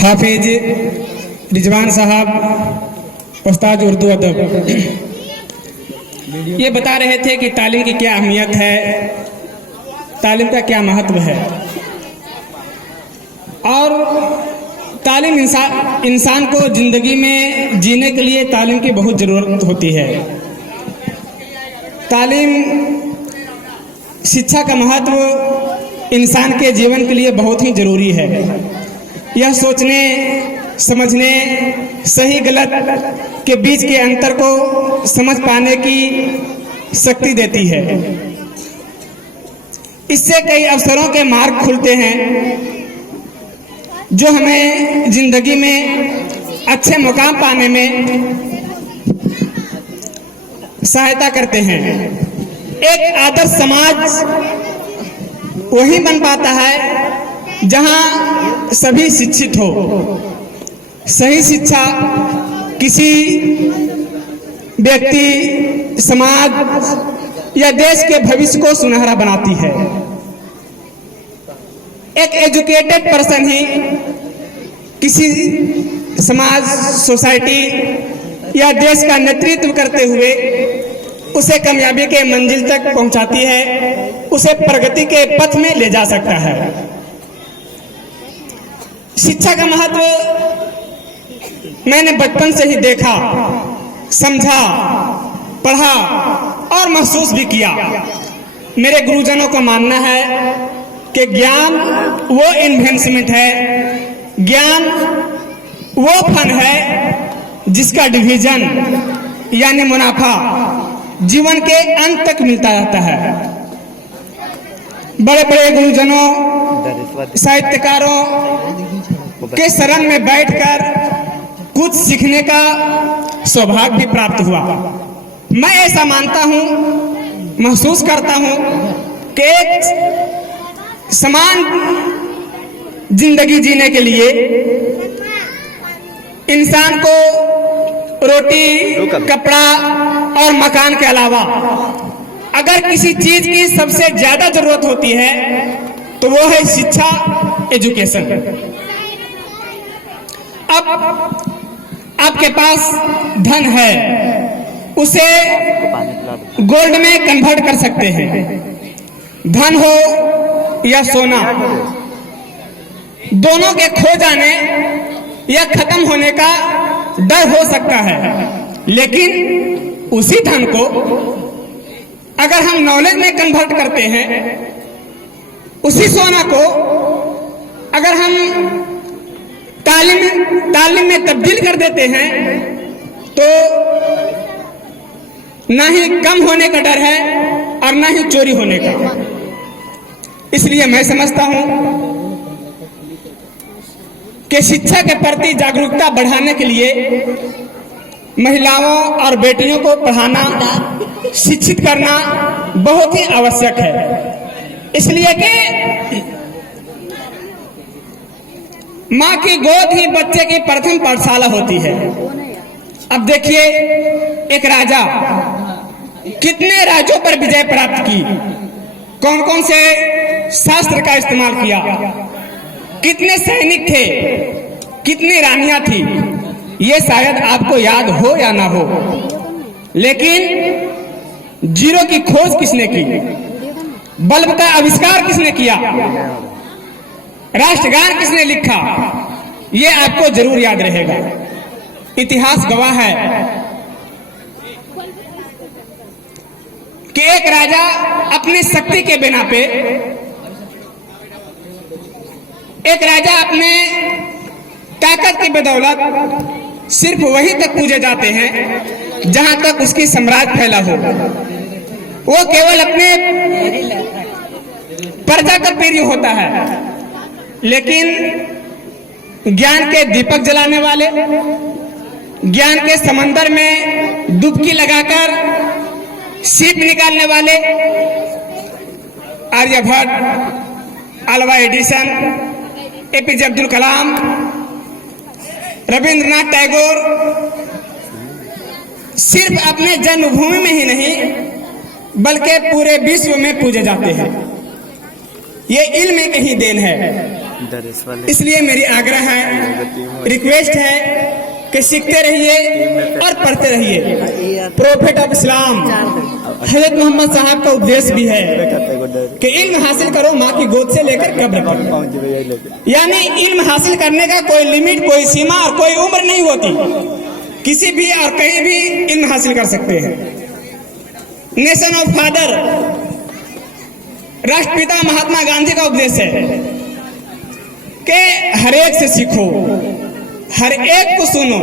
हाफिज रिजवान साहब, उस्ताद उर्दू अदब, ये बता रहे थे कि तालीम की क्या अहमियत है, तालीम का क्या महत्व है। और तालीम इंसान को ज़िंदगी में जीने के लिए तालीम की बहुत ज़रूरत होती है। तालीम शिक्षा का महत्व इंसान के जीवन के लिए बहुत ही ज़रूरी है। यह सोचने समझने सही गलत के बीच के अंतर को समझ पाने की शक्ति देती है। इससे कई अवसरों के मार्ग खुलते हैं जो हमें जिंदगी में अच्छे मुकाम पाने में सहायता करते हैं। एक आदर्श समाज वही बन पाता है जहां सभी शिक्षित हो। सही शिक्षा किसी व्यक्ति, समाज या देश के भविष्य को सुनहरा बनाती है। एक एजुकेटेड पर्सन ही किसी समाज, सोसाइटी या देश का नेतृत्व करते हुए उसे कामयाबी के मंजिल तक पहुंचाती है, उसे प्रगति के पथ में ले जा सकता है। शिक्षा का महत्व मैंने बचपन से ही देखा, समझा, पढ़ा और महसूस भी किया। मेरे गुरुजनों का मानना है कि ज्ञान वो इन्वेस्टमेंट है, ज्ञान वो फन है जिसका डिवीजन यानी मुनाफा जीवन के अंत तक मिलता रहता है। बड़े बड़े गुरुजनों, साहित्यकारों के शरण में बैठकर कुछ सीखने का सौभाग्य भी प्राप्त हुआ। मैं ऐसा मानता हूं, महसूस करता हूं कि एक समान जिंदगी जीने के लिए इंसान को रोटी, कपड़ा और मकान के अलावा अगर किसी चीज की सबसे ज्यादा जरूरत होती है तो वो है शिक्षा, एजुकेशन। अब आपके पास धन है, उसे गोल्ड में कन्वर्ट कर सकते हैं। धन हो या सोना, दोनों के खो जाने या खत्म होने का डर हो सकता है, लेकिन उसी धन को अगर हम नॉलेज में कन्वर्ट करते हैं, उसी सोना को अगर हम तालीम में तब्दील कर देते हैं तो ना ही कम होने का डर है और ना ही चोरी होने का। इसलिए मैं समझता हूं कि शिक्षा के प्रति जागरूकता बढ़ाने के लिए महिलाओं और बेटियों को पढ़ाना, शिक्षित करना बहुत ही आवश्यक है। इसलिए कि माँ की गोद ही बच्चे की प्रथम पाठशाला होती है। अब देखिए, एक राजा कितने राज्यों पर विजय प्राप्त की, कौन कौन से शास्त्र का इस्तेमाल किया, कितने सैनिक थे, कितनी रानियां थी, ये शायद आपको याद हो या ना हो, लेकिन जीरो की खोज किसने की, बल्ब का आविष्कार किसने किया, राष्ट्रगान किसने लिखा, ये आपको जरूर याद रहेगा। इतिहास गवाह है कि एक राजा अपनी शक्ति के बिना पे, एक राजा अपने ताकत की बदौलत सिर्फ वहीं तक पूजे जाते हैं जहां तक उसकी साम्राज्य फैला हो। वो केवल अपने प्रजा का प्रिय होता है, लेकिन ज्ञान के दीपक जलाने वाले, ज्ञान के समंदर में डुबकी लगाकर सीप निकालने वाले आर्यभट्ट, अल्वा एडिसन, एपीजे अब्दुल कलाम, रविंद्रनाथ टैगोर सिर्फ अपने जन्मभूमि में ही नहीं बल्कि पूरे विश्व में पूजे जाते हैं। ये इल्म की ही देन है। इसलिए मेरी आग्रह है, रिक्वेस्ट है कि सीखते रहिए और पढ़ते रहिए। प्रोफेट ऑफ इस्लाम हजरत मोहम्मद साहब का उपदेश भी है कि इल्म हासिल करो माँ की गोद से लेकर कब्र तक। यानी इल्म हासिल करने का कोई लिमिट, कोई सीमा और कोई उम्र नहीं होती। किसी भी और कहीं भी इल्म हासिल कर सकते हैं। नेशन ऑफ फादर राष्ट्रपिता महात्मा गांधी का उपदेश है कि हर एक से सीखो, हर एक को सुनो,